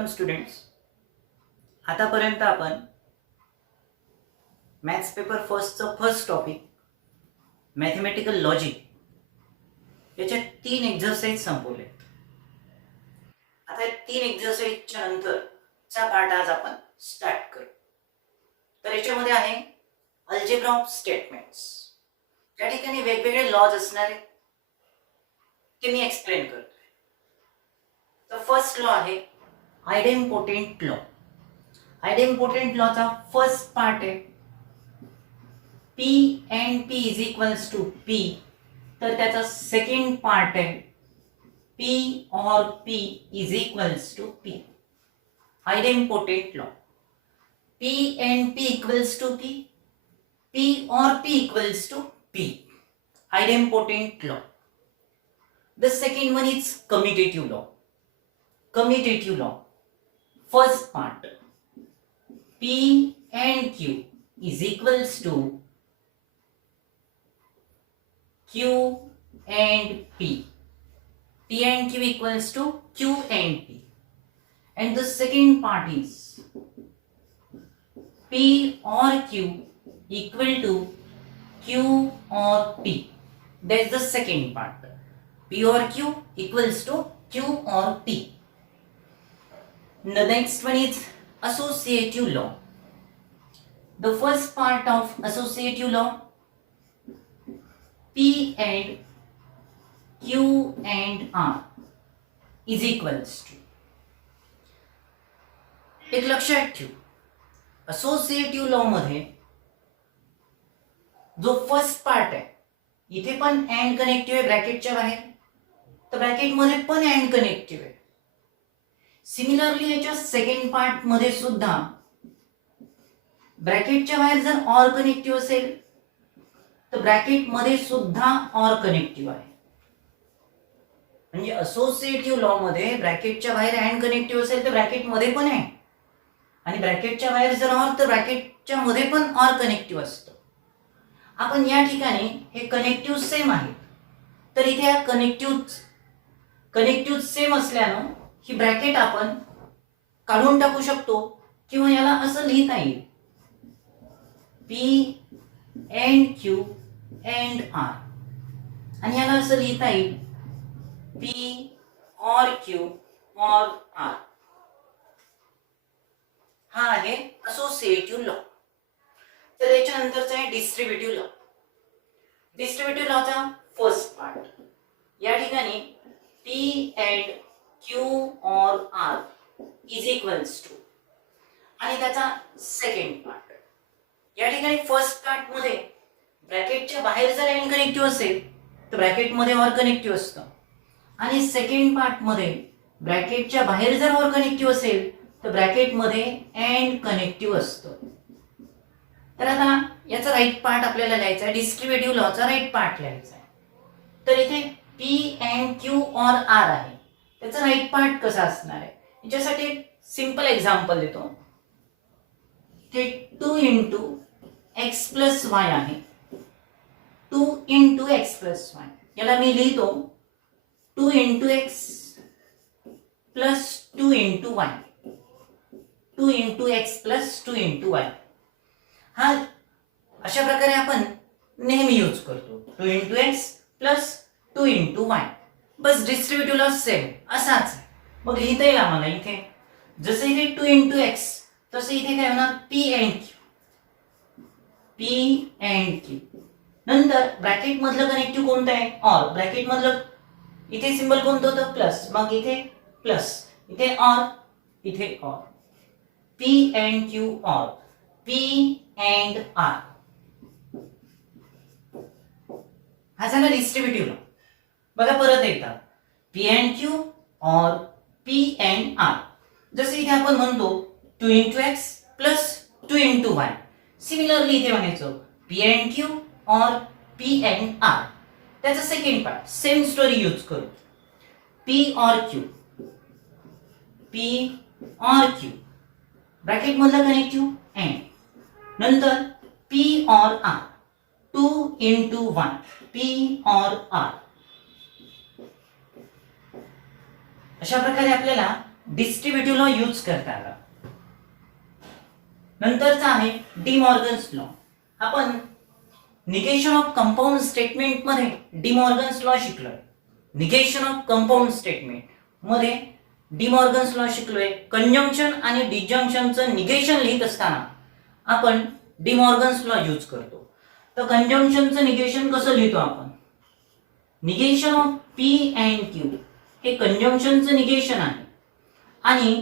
Welcome students. आतापर्यंत आपण maths paper फर्स्टचं फर्स्ट टॉपिक मॅथमॅटिकल लॉजिक याच्या 3 एक्झरसाइज संपवले. आता 3 एक्झरसाइजच्या नंतरचा पार्ट आज आपण स्टार्ट करू. तर याच्यामध्ये आहे अल्जेब्रा ऑफ स्टेटमेंट्स. त्या ठिकाणी वेगवेगळे लॉज असणार आहेत, ते मी एक्सप्लेन करतोय. तर फर्स्ट लॉ आहे आयडेम्पोटेंट लॉ. आयडेम्पोटेंट लॉचा फर्स्ट पार्ट आहे P and P is equals to P. तर त्याचा सेकंड पार्ट आहे P or P is equals to P. Idempotent law P and P equals to P. P or P equals to P. Idempotent law. The second one is commutative law. Commutative law. First part P and Q is equals to Q and P. P and Q equals to Q and P. And the second part is P or Q equal to Q or P. That's the second part. P or Q equals to Q or P. The next one is associative law. The first part of associative law, P and Q and R is equals to. एक लक्षात ठेव, associative law मध्ये जो first part आहे इथे पण and connective आहे ब्रॅकेटच्या बाहेर, तर ब्रॅकेट मध्ये पण अँड कनेक्टिव्ह आहे. सिमिलरली याच्या सेकंड पार्ट मध्ये सुद्धा ब्रॅकेटच्या बाहेर जर ऑर कनेक्टिव्ह असेल तर ब्रॅकेट मध्ये सुद्धा ऑर कनेक्टिव्ह आहे. म्हणजे असोसिएटिव्ह लॉ मध्ये ब्रॅकेटच्या बाहेर अँड कनेक्टिव्ह असेल तर ब्रॅकेट मध्ये पण आहे, आणि ब्रॅकेटच्या बाहेर जर ऑर तर ब्रॅकेटच्या मध्ये पण ऑर कनेक्टिव्ह असतं. आपण या ठिकाणी हे कनेक्टिव्ह सेम आहेत, तर इथे या कनेक्टिव्ह सेम असल्यानं ही ब्रॅकेट आपण काढून टाकू शकतो, किंवा याला असं लिहिता येईल P and Q and R, आणि याला असं लिहिता येईल P or Q or R. हा आहे असोसिएटिव्ह लॉ. तर याच्यानंतरचा आहे डिस्ट्रीब्युटिव्ह लॉ. डिस्ट्रीब्युटिव्ह लॉचा फर्स्ट पार्ट या ठिकाणी P and Q or R is equals to, आणि त्याचा सेकंड पार्ट या ठिकाणी फर्स्ट पार्ट मध्ये ब्रॅकेटच्या बाहेर जर अँड कनेक्टिव्ह असेल तर ब्रॅकेट मध्ये ऑर कनेक्टिव्ह असतं, आणि सेकंड पार्ट मध्ये ब्रॅकेटच्या बाहेर जर ऑर कनेक्टिव्ह असेल तर ब्रॅकेट मध्ये अँड कनेक्टिव्ह असतं. तर आता याचा राईट पार्ट आपल्याला लिहायचा आहे, डिस्ट्रीब्युटिव्ह लॉचा राईट पार्ट लिहायचा आहे. तर इथे P and Q or R आहे, त्याचा राईट पार्ट कसा असणार आहे याच्यासाठी एक सिंपल एक्झाम्पल देतो. ते 2 into x plus y आहे. 2 into x plus y याला मी लिहितो 2 into x plus 2 into y. 2 into x plus 2 into y. हा अशा प्रकारे आपण नेहमी यूज करतो, 2 into x plus 2 into y. बस डिस्ट्रीब्युटिव्ह लॉ सेम असाच आहे. मग लिहिता येईल आम्हाला इथे जसं इथे 2 into x तसं इथे काय होणार P and Q. P and Q नंतर ब्रॅकेट मधलं कनेक्टिव्ह कोणतं आहे ऑर. ब्रॅकेट मधलं इथे सिंबल कोणतं होतं प्लस, मग इथे प्लस, इथे ऑर, इथे or. P and Q or, P and R. हा झाला डिस्ट्रीब्युटिव्ह लॉ. बघा परत एकदा P and Q और P and R. जसे इथे आपण म्हणतो 2 into x plus 2 into y. Similarly इथे म्हणायचं P and Q और P and R. त्याचा second part same story use करू. P or Q, P or Q bracket मधला कनेक्टिव्ह अँड, नंतर P or R 2 into 1 P or R. अशा प्रकारे आपल्याला डिस्ट्रीब्युटिव्ह लॉ यूज करता आला. नंतरचा आहे डी मॉर्गन्स लॉ. आपण निगेशन ऑफ कंपाऊंड स्टेटमेंट मध्ये डी मॉर्गन्स लॉ शिकलोय. निगेशन ऑफ कंपाऊंड स्टेटमेंट मध्ये डी मॉर्गन्स लॉ शिकलोय. कंजंक्शन आणि डिसजंक्शनचं निगेशन लिहित असताना आपण डी मॉर्गन्स लॉ यूज करतो. तर कंजंक्शनचं निगेशन कसं लिहितो आपण? Negation of P and Q हे कंजंक्शनचं निगेशन आहे आणि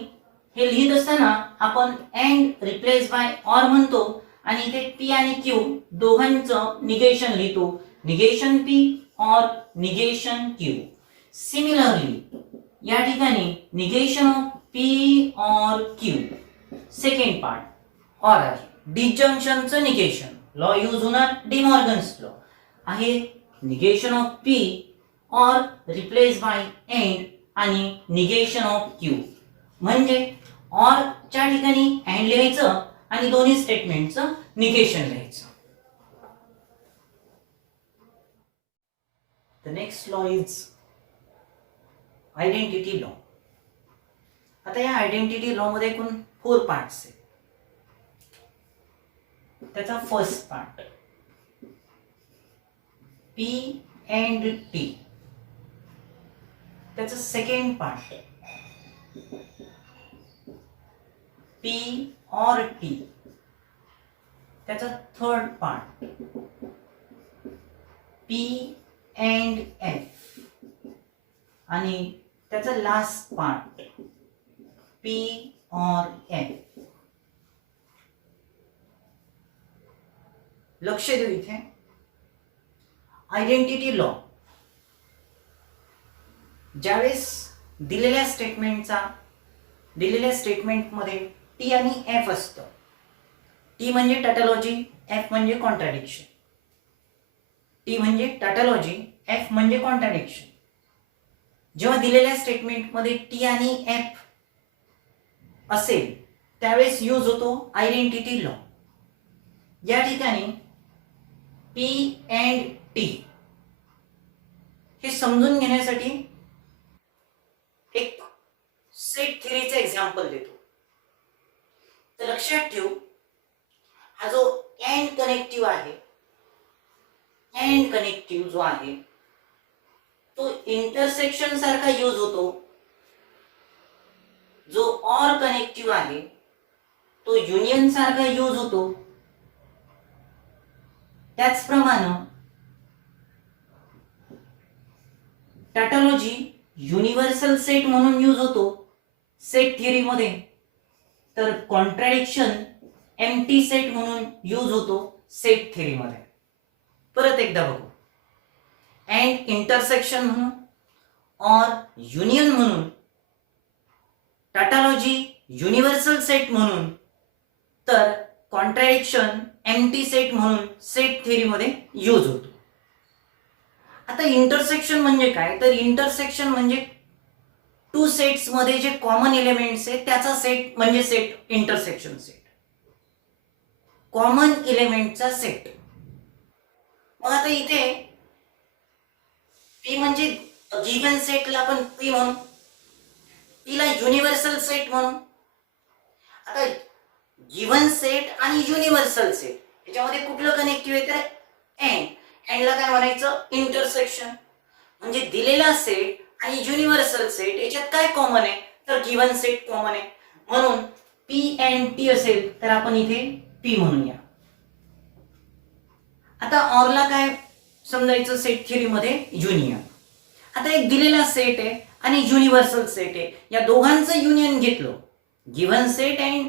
हे लिहित असताना आपण अँड रिप्लेस बाय ऑर म्हणतो आणि इथे पी आणि क्यू दोघांचं निगेशन लिहितो. Negation P or negation Q. Similarly या ठिकाणी negation of P or Q second part or आहे. डिसजंक्शनचं निगेशन लॉ यूज होणार डी मॉर्गन्स लॉ आहे. Negation of P or replace by and आणि निगेशन ऑफ क्यू म्हणजे or च्या ठिकाणी and लिहायचं आणि दोन्ही स्टेटमेंटचं निगेशन लिहायचं. The next law is identity law. आता या आयडेंटिटी लॉ मध्ये एकूण 4 पार्ट्स आहेत. त्याचा first part P and T. त्याचा second part P or T. त्याचा third part P and F. आणि त्याचा last part P or F. लक्ष देऊ इथे. आयडेंटिटी लॉ ज्यावेळेस दिलेल्या स्टेटमेंटमध्ये टी आणि एफ असतं. टी म्हणजे टॅटॉलॉजी, एफ म्हणजे कॉन्ट्राडिक्शन. टी म्हणजे टॅटॉलॉजी, एफ म्हणजे कॉन्ट्राडिक्शन. जेव्हा दिलेल्या स्टेटमेंटमध्ये टी आणि एफ असेल त्यावेळेस यूज होतो आयडेंटिटी लॉ. या ठिकाणी P and T हे समजून घेण्यासाठी एक सेट थिअरीचं एक्झाम्पल देतो. तर लक्षात ठेवू, हा जो अँड कनेक्टिव्ह आहे, अँड कनेक्टिव्ह जो आहे तो इंटरसेक्शन सारखा यूज होतो. जो ऑर कनेक्टिव्ह आहे तो युनियन सारखा यूज होतो. त्याचप्रमाणे टॅटॉलॉजी युनिव्हर्सल सेट म्हणून यूज होतो सेट थिअरी मध्ये. तर कॉन्ट्राडिक्शन एम्प्टी सेट म्हणून यूज होतो सेट थिअरी मध्ये. परत एकदा बघू. अँड इंटरसेक्शन म्हणून, ऑर युनियन म्हणून, टॅटॉलॉजी युनिव्हर्सल सेट म्हणून, तर कॉन्ट्राडिक्शन एम्प्टी सेट म्हणून सेट थिअरी मध्ये यूज होतो. आता इंटरसेक्शन म्हणजे काय? तर इंटरसेक्शन म्हणजे टू सेट्स मध्ये जे कॉमन एलिमेंट्स आहेत त्याचा सेट म्हणजे सेट इंटरसेक्शन सेट. कॉमन एलिमेंटचा सेट. मग आता इथे पी म्हणजे गिव्हन सेटला आपण पी म्हणू, पीला युनिव्हर्सल सेट म्हणू. आता गिव्हन सेट आणि युनिव्हर्सल सेट याच्यामध्ये कुठलं कनेक्टिव्ह आहे तर अँड. अँडला काय म्हणायचं? इंटरसेक्शन. म्हणजे दिलेला सेट आणि युनिव्हर्सल सेट याच्यात काय कॉमन आहे तर गिव्हन सेट कॉमन आहे. म्हणून पी अँड टी असेल तर आपण इथे पी म्हणूया. आता ऑरला काय समजायचं सेट थिअरी मध्ये? युनियन. आता एक दिलेला सेट आहे आणि युनिव्हर्सल सेट आहे, या दोघांचं युनियन घेतलं, given set and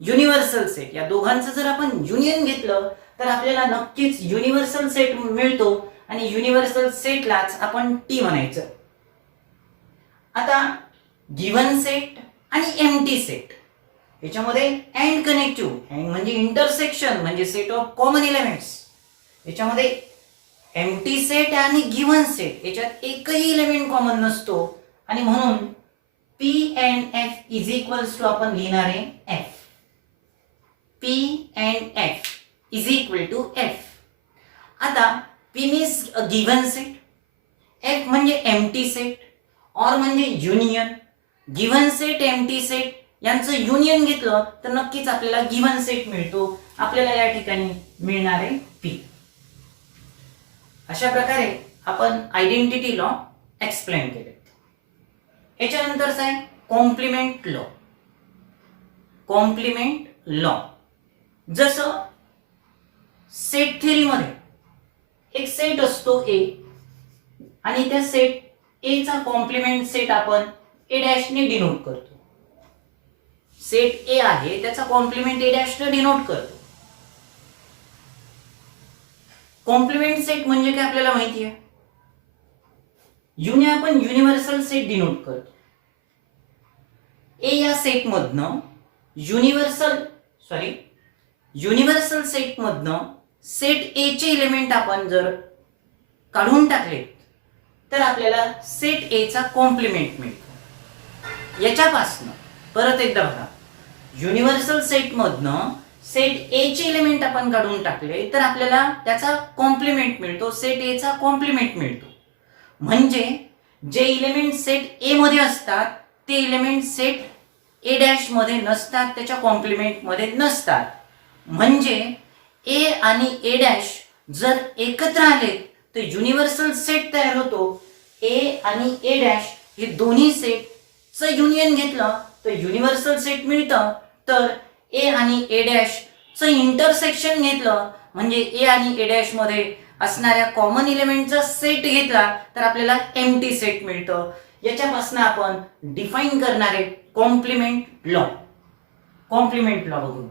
universal set, या दोघांचं जर आपण युनियन घेतलं तर आपल्याला नक्कीच युनिव्हर्सल सेट मिळतो आणि युनिव्हर्सल सेटलाच आपण टी म्हणायचं. आता गिव्हन सेट आणि एम्प्टी सेट याच्यामध्ये अँड कनेक्टिव्ह, अँड म्हणजे इंटरसेक्शन म्हणजे सेट ऑफ कॉमन एलिमेंट्स, याच्यामध्ये एम्प्टी सेट आणि गिव्हन सेट याच्यात एकही एलिमेंट कॉमन नसतो आणि म्हणून P and F is equals to आपण लिहिणार आहे F. P and F इज इक्वल टू F. आता P means a given set, F म्हणजे एम्प्टी सेट, ऑर म्हणजे union, given set empty set यांचं युनियन घेतलं तर नक्कीच आपल्याला गिव्हन सेट मिळतो. आपल्याला या ठिकाणी मिळणार आहे पी. अशा प्रकारे आपण आयडेंटिटी लॉ एक्सप्लेन केले. याच्यानंतरचा आहे कॉम्प्लिमेंट लॉ. कॉम्प्लिमेंट लॉ जसं सेट थेअरी मध्ये एक सेट असतो ए आणि त्या सेट ए चा कॉम्प्लिमेंट सेट आपण ए डॅश ने डिनोट करतो. सेट ए आहे त्याचा कॉम्प्लिमेंट ए डॅश ने डिनोट करतो. कॉम्प्लिमेंट सेट म्हणजे काय आपल्याला माहिती आहे. युने आपण युनिव्हर्सल सेट डिनोट करतो. ए या सेट मधनं युनिव्हर्सल सेट मधनं सेट ए चे एलिमेंट आपण जर काढून टाकले तर आपल्याला सेट ए चा कॉम्प्लिमेंट मिळतो. याच्यापासून परत एकदा बघा, युनिव्हर्सल सेट मधनं सेट ए चे एलिमेंट आपण काढून टाकले तर आपल्याला त्याचा कॉम्प्लिमेंट मिळतो. सेट ए चा कॉम्प्लिमेंट मिळतो. म्हणजे जे एलिमेंट सेट ए मध्ये असतात ते एलिमेंट सेट ए डॅश मध्ये नसतात, त्याच्या कॉम्प्लिमेंट मध्ये नसतात. म्हणजे ए आणि ए डॅश जर एकत्र आले तर युनिव्हर्सल सेट तयार होतो. ए आणि ए डॅश हे दोन्ही सेटचं युनियन घेतलं तर युनिव्हर्सल सेट मिळतं. तर ए आणि ए डॅशचं इंटरसेक्शन घेतलं म्हणजे ए आणि ए डॅश मध्ये असणाऱ्या कॉमन एलिमेंटचा सेट घेतला तर आपल्याला एम्प्टी सेट मिळतं. याच्यापासून आपण डिफाइन करणार आहे कॉम्प्लिमेंट लॉ. कॉम्प्लिमेंट लॉ बघू.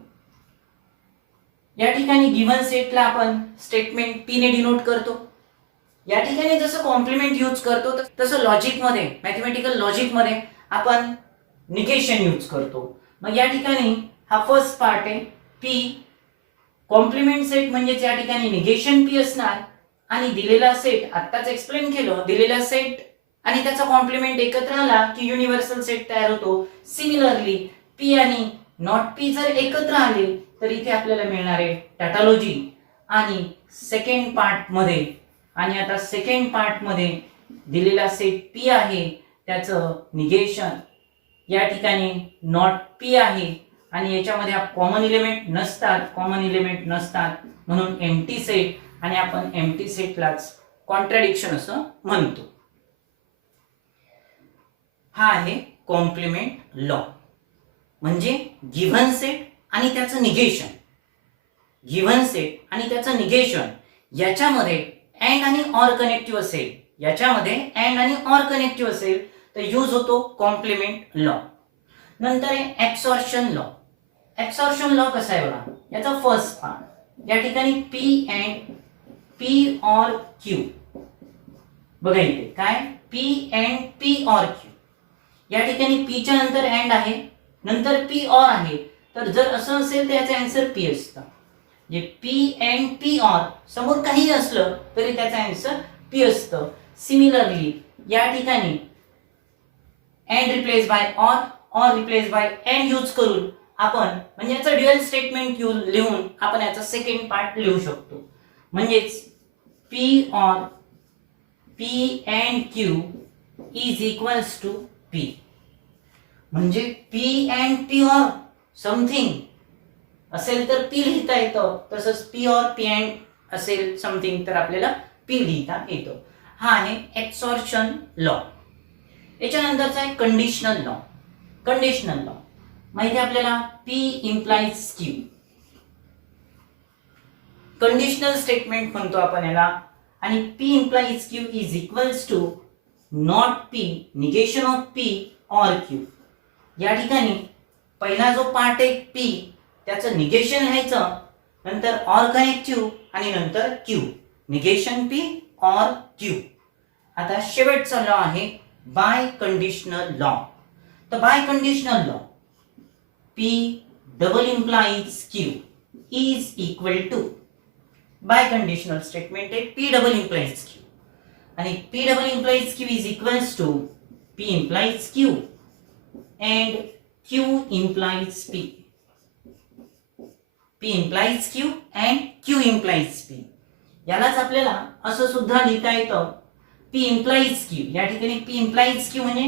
या ठिकाणी गिव्हन सेटला आपण स्टेटमेंट पी ने डिनोट करतो. या ठिकाणी जसं कॉम्प्लिमेंट यूज करतो तसं लॉजिक मध्ये, मॅथमॅटिकल लॉजिक मध्ये आपण निगेशन यूज करतो. मग या ठिकाणी हा फर्स्ट पार्ट आहे पी. कॉम्प्लिमेंट सेट म्हणजे या ठिकाणी निगेशन पी असणार आणि दिलेला सेट आत्ताच एक्सप्लेन केलं, दिलेला सेट आणि त्याचा कॉम्प्लिमेंट एकत्र आला की युनिव्हर्सल सेट तयार होतो. सिमिलरली पी आणि नॉट पी जर एकत्र आले तर इथे आपल्याला मिळणार आहे टॅटॉलॉजी. आणि सेकंड पार्ट मध्ये, आणि आता सेकंड पार्ट मध्ये दिलेला सेट पी आहे त्याचं निगेशन. या ठिकाणी नॉट पी आहे आणि याच्यामध्ये कॉमन एलिमेंट नसतात म्हणून एम्प्टी सेट, आणि आपण एम्प्टी सेटलाच कॉन्ट्रॅडिक्शन असं म्हणतो. हा आहे कॉम्प्लिमेंट लॉ. म्हणजे गिव्हन सेट आणि त्याचं निगेशन, गिव्हन सेट आणि त्याचं निगेशन याच्यामध्ये अँड आणि ऑर कनेक्टिव्ह असेल, तर यूज होतो कॉम्प्लिमेंट लॉ. नंतर आहे ऍब्सॉर्प्शन लॉ. ऍब्सॉर्प्शन लॉ कसा आहे बघा. याचा फर्स्ट पार्ट या ठिकाणी P and P or Q. बघा इथे काय P and P or Q. या ठिकाणी पी च्या नंतर अँड आहे, नंतर पी ऑर आहे. तर जर असं असेल तर याचा आन्सर पी असतं. म्हणजे पी अँड पी ऑर समोर काही असलं तरी त्याचा आन्सर पी असतं. सिमिलरली या ठिकाणी and replace by or replace by and use करून आपण म्हणजे याचं ड्युअल स्टेटमेंट लिहून आपण याचा सेकंड पार्ट लिहू शकतो. म्हणजेच P or P and Q is equals to P. म्हणजे P and P or something असेल तर पी लिहिता येतं, तसंच पी ऑर पी अँड असेल समथिंग तर आपल्याला पी लिहिता येतं. हा आहे ऍब्सॉर्प्शन लॉ. याच्यानंतरचा आहे कंडिशनल लॉ. कंडिशनल लॉ माहिती आहे आपल्याला P implies Q. Conditional statement म्हणतो आपण याला. आणि P implies Q is equals to not P negation of P or Q. या ठिकाणी पहिला जो पार्ट आहे पी त्याचं निगेशन लिहायचं, नंतर ऑर कनेक्टिव्ह आणि नंतर Q. Negation P or Q. आता शेवटचा लॉ आहे बाय कंडिशनल लॉ. तर biconditional law P double implies Q is equal to, biconditional statement आहे पी डबल इम्प्लाइज क्यू आणि P double implies Q is equals to P implies Q and Q implies P. P implies Q and Q implies P. यालाच आपल्याला असं सुद्धा लिहिता येतं P implies Q, या ठिकाणी पी इम्प्लाइज क्यू म्हणजे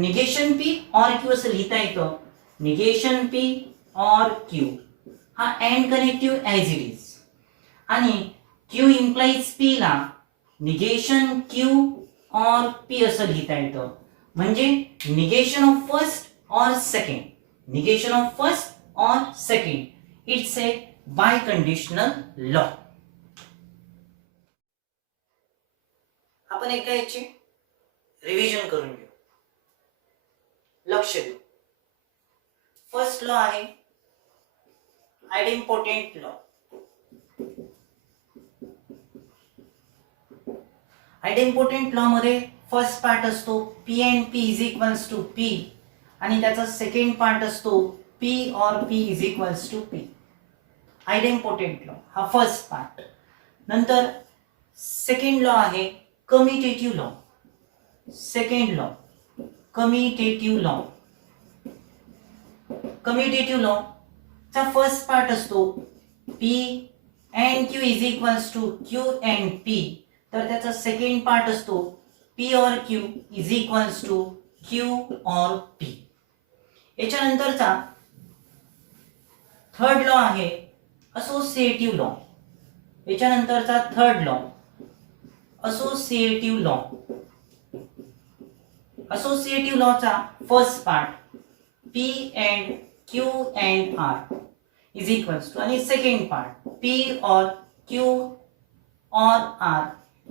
निगेशन पी ऑर क्यू असं लिहिता येतं. निगेशन पी ऑर क्यू हा and connective as it is, आणि क्यू इम्प्लाइज पी ला निगेशन क्यू ऑर पी असं लिहिता येतं. म्हणजे negation of first or second, negation of first or second, it's a biconditional law. आपण एकदा याची रिव्हिजन करून घेऊ. लक्ष देऊ. फर्स्ट लॉ आहे आयडेम्पोटेंट लॉ. आयडेम्पोटेंट लॉ मध्ये फर्स्ट पार्ट असतो P and P is equals to P, आणि त्याचा सेकंड पार्ट असतो P or P is equals to P. Idempotent law हा फर्स्ट पार्ट. नंतर सेकंड लॉ आहे commutative law. Second law commutative law. Commutative law चा first part असतो P and Q is equals to Q and P, तर त्याचा second part असतो P or Q is equals to Q or P. याच्यानंतरचा third law आहे associative law. याच्यानंतरचा third law associative law. Associative लॉचा first part P and Q and R is equals to, आणि second part P or Q or R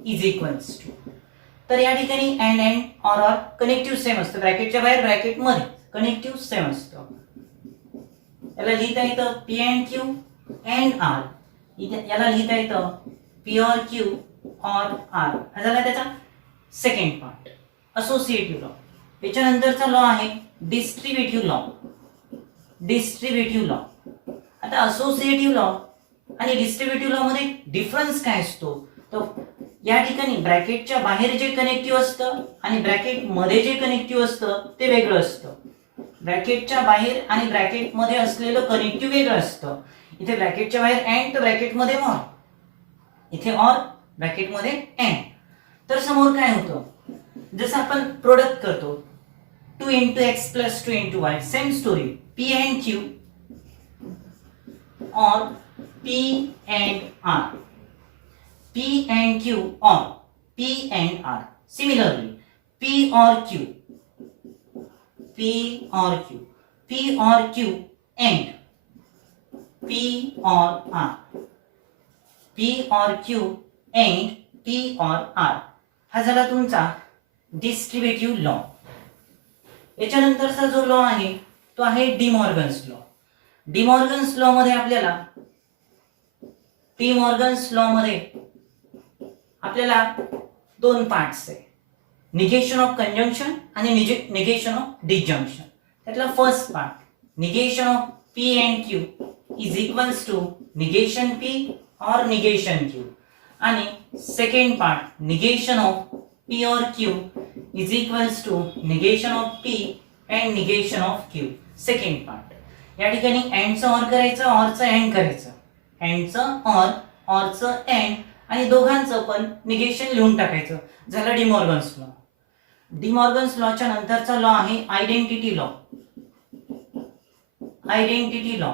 is equals to. तर या ठिकाणी and or connective same असतं, ब्रॅकेटच्या बाहेर bracket मध्ये connective same असतं. याला लिहिता येतं P and Q and R, याला लिहिता येतं P or Q or R. हा झाला त्याचा सेकंड पार्ट असोसिएटिव्ह लॉ. याच्यानंतरचा लॉ आहे डिस्ट्रीब्युटिव्ह लॉ. Distributive law. आता असोसिएटिव्ह लॉ आणि डिस्ट्रीब्युटिव्ह लॉ मध्ये डिफरन्स काय असतो, तर या ठिकाणी ब्रॅकेटच्या बाहेर जे कनेक्टिव्ह असतं आणि ब्रॅकेट मध्ये जे कनेक्टिव्ह असतं ते वेगळं असतं. ब्रॅकेटच्या बाहेर आणि ब्रॅकेट मध्ये असलेलं कनेक्टिव्ह वेगळं असतं. इथे ब्रॅकेटच्या बाहेर अँड तर ब्रॅकेट मध्ये ऑर, इथे ऑर ब्रॅकेट मध्ये अँड. तर समोर काय होतं, जसं आपण प्रोडक्ट करतो 2 into x plus 2 into y, same story p and q or p and r, p and q or p and r. Similarly p or q, p or q, p or q and p or r, p or q and p or r. हा झाला तुमचा distributive law. याच्यानंतरचा जो law आहे तो आहे De Morgan's law. De Morgan's law मध्ये आपल्याला दोन पार्ट्स आहे, निगेशन ऑफ कंजंक्शन आणि निगेशन ऑफ डिसजंक्शन. त्यातला first part negation of P and Q is equals to negation P or negation Q, आणि second part negation of P or Q is equals to negation of p and negation of q. Second part. या ठिकाणी अँडचं or करायचं, ऑरचं and करायचं, अँडचं or, ऑरचं and, आणि दोघांचं पण negation लिहून टाकायचं. झालं डिमॉर्गन्स लॉ. डिमॉर्गन्स लॉच्या नंतरचा लॉ आहे identity law. Identity law.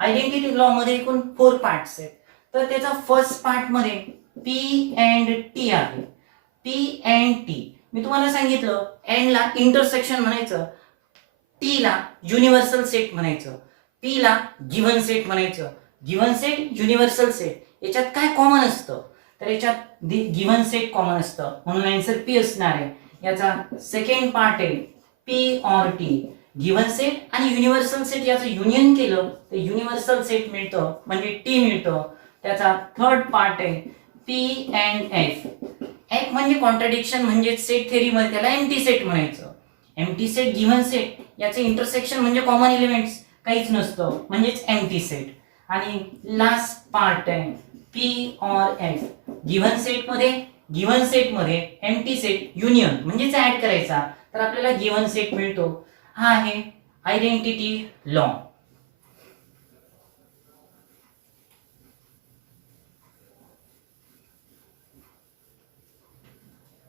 Identity law मध्ये एकूण 4 पार्ट्स आहेत. तर त्याचा फर्स्ट पार्ट मध्ये पी अँड टी आहे. पी अँड टी मी तुम्हाला सांगितलं, एन ला इंटरसेक्शन म्हणायचं, टी ला युनिव्हर्सल सेट म्हणायचं, पी ला गिव्हन सेट म्हणायचं. गिव्हन सेट, युनिव्हर्सल सेट याच्यात काय कॉमन असतं, तर याच्यात गिव्हन सेट कॉमन असतं, म्हणून आन्सर पी असणार आहे. याचा सेकंड पार्ट आहे P or T, given set आणि युनिव्हर्सल सेट याचं युनियन केलं तर युनिव्हर्सल सेट मिळतं, म्हणजे टी मिळतं. त्याचा थर्ड पार्ट आहे पी अँड एफ. एफ म्हणजे कॉन्ट्रडिक्शन, म्हणजे सेट थेअरी मध्ये त्याला एम्प्टी सेट म्हणायचं. एम्प्टी सेट, गिव्हन सेट याचे इंटरसेक्शन म्हणजे कॉमन एलिमेंट्स काहीच नसतं, म्हणजेच एम्प्टी सेट. आणि लास्ट पार्ट आहे P or F. Given set मध्ये एम्प्टी सेट युनियन म्हणजेच ऍड करायचा, तर आपल्याला गिव्हन सेट मिळतो. हा आहे आयडेंटिटी लॉ.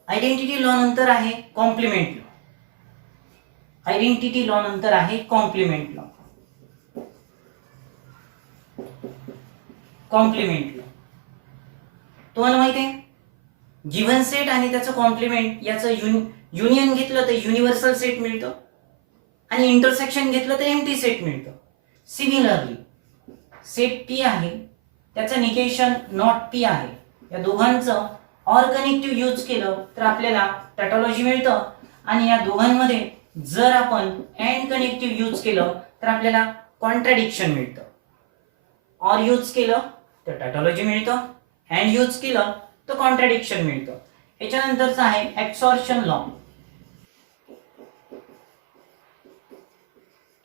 आयडेंटिटी लॉ नंतर आहे कॉम्प्लिमेंट लॉ. आयडेंटिटी लॉ नंतर आहे कॉम्प्लिमेंट लॉ. कॉम्प्लिमेंट लॉ तुम्हाला माहिती आहे, गिव्हन सेट आणि त्याचं कॉम्प्लिमेंट याचं युनियन घेतलं तर युनिव्हर्सल सेट मिळतं आणि इंटरसेक्शन घेतलं तर एम्प्टी सेट मिळतं. सिमिलरली सेट पी आहे त्याचं निगेशन नॉट पी आहे, या दोघांचं ऑर कनेक्टिव्ह यूज केलं तर आपल्याला टॅटोलॉजी मिळतं आणि या दोघांमध्ये जर आपण अँड कनेक्टिव्ह यूज केलं तर आपल्याला कॉन्ट्रॅडिक्शन मिळतं. ऑर यूज केलं तर टॅटोलॉजी मिळतं, अँड यूज केलं तर कॉन्ट्रॅडिक्शन मिळतं. याच्यानंतरचं आहे ऍब्सॉर्प्शन लॉ.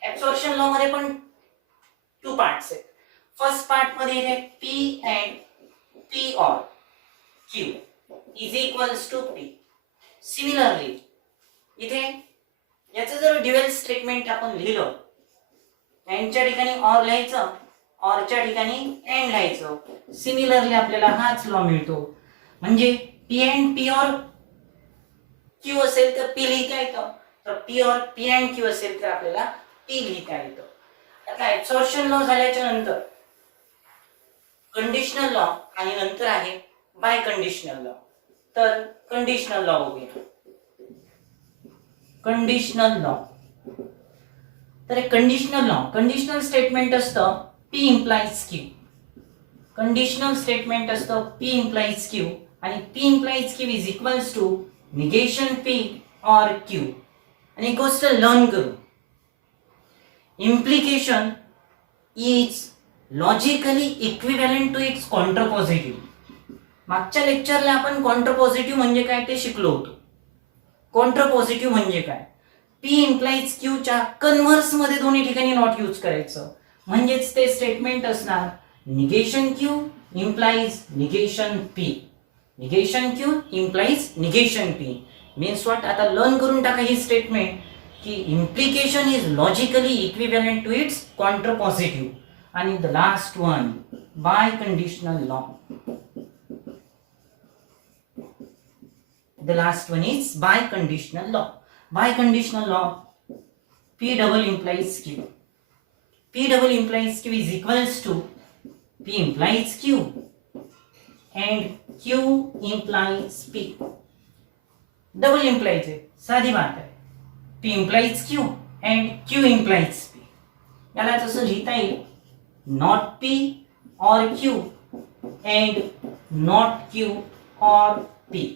ऍब्सॉर्प्शन लॉ मध्ये पण 2 पार्ट्स आहेत. फर्स्ट पार्ट मध्ये येते P and P or Q is equals to P. Similarly इथे याचं जर ड्युअल स्टेटमेंट आपण लिहिलं, अँडच्या ठिकाणी ऑर लिहायचं, ऑरच्या ठिकाणी अँड लिहायचं. सिमिलरली आपल्याला हाच लॉ मिळतो. म्हणजे P and P or Q असेल तर पी लिहिता येतं, तर P or P and Q असेल तर आपल्याला पी लिहिता येतं. आता ऍब्सॉर्प्शन लॉ झाल्याच्या नंतर कंडिशनल लॉ आणि नंतर आहे बाय कंडिशनल लॉ. तर कंडिशनल लॉ बघूया. कंडिशनल लॉ तर कंडिशनल लॉ कंडिशनल स्टेटमेंट असतं P implies Q. Conditional statement असतं पी इम्प्लाइज क्यू आणि P implies Q is equals to negation P or Q. आणि एक गोष्ट लर्न करू, implication is logically equivalent to its contrapositive. मागच्या लेक्चरला आपण कॉन्ट्रापॉझिटिव्ह म्हणजे काय ते शिकलो होतो. कॉन्ट्रापॉझिटिव्ह म्हणजे काय, पी इम्प्लाइज क्यूच्या कन्व्हर्स मध्ये दोन्ही ठिकाणी नॉट यूज करायचं. म्हणजेच ते स्टेटमेंट असणार negation Q implies negation P. Negation Q implies negation P means what. आता लर्न करून टाका ही स्टेटमेंट की implication is logically equivalent to its contrapositive. आणि the last one biconditional law. The last one is by conditional law. By conditional law, P double implies Q. P double implies Q is equals to P implies Q and Q implies P. Double implies है, साधी बात है. P implies Q and Q implies P. याला तसं लिहिता येईल not P or Q and not Q or P.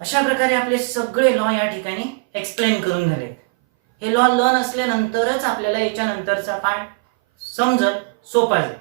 अशा प्रकारे आपले सगळे लॉ या ठिकाणी एक्सप्लेन करून झाले. हे लॉ लर्न असल्यानंतरच आपल्याला याच्या नंतरचा पार्ट समजत सोपा जाईल.